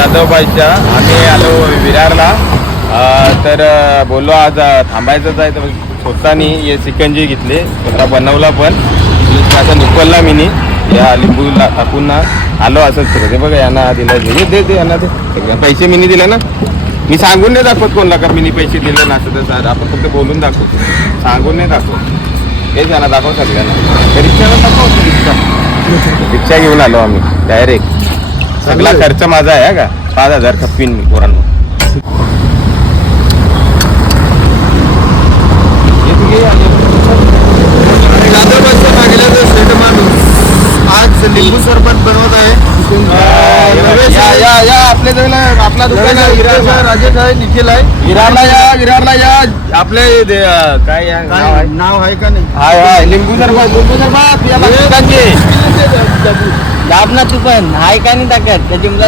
जाधव बाईच्या आम्ही आलो विरारला. तर बोललो आज थांबायचंच आहे, तर स्वतःनी हे चिकनजी घेतले, स्वतः बनवला पण आता निपलला मीनी या लिंबूला टाकून ना आलो असंच फिरत. बघा यांना दिलं, दे यांना दे पैसे मीनी दिले ना. मी सांगून नाही दाखवत कोणला का मीनी पैसे दिले ना, असं तसं आपण फक्त बोलून दाखवतो, सांगून नाही दाखवत. हेच यांना दाखव सगळ्यांना. रिक्षाला दाखव, रिक्षा घेऊन आलो आम्ही डायरेक्ट. सगळा खर्च माझा आहे का, 5,000 खपवीन मी पोरांना. आज लिंबू सरबत बनवत आहे. आपल्या जवळ आपला दुकान आहे राजेश आहे, निखिल आहे. विरारला या आपले काय नाव आहे का नाही? हाय लिंबू सरबत दाब ना तू पण हाय का नाही टाकत त्या जिमला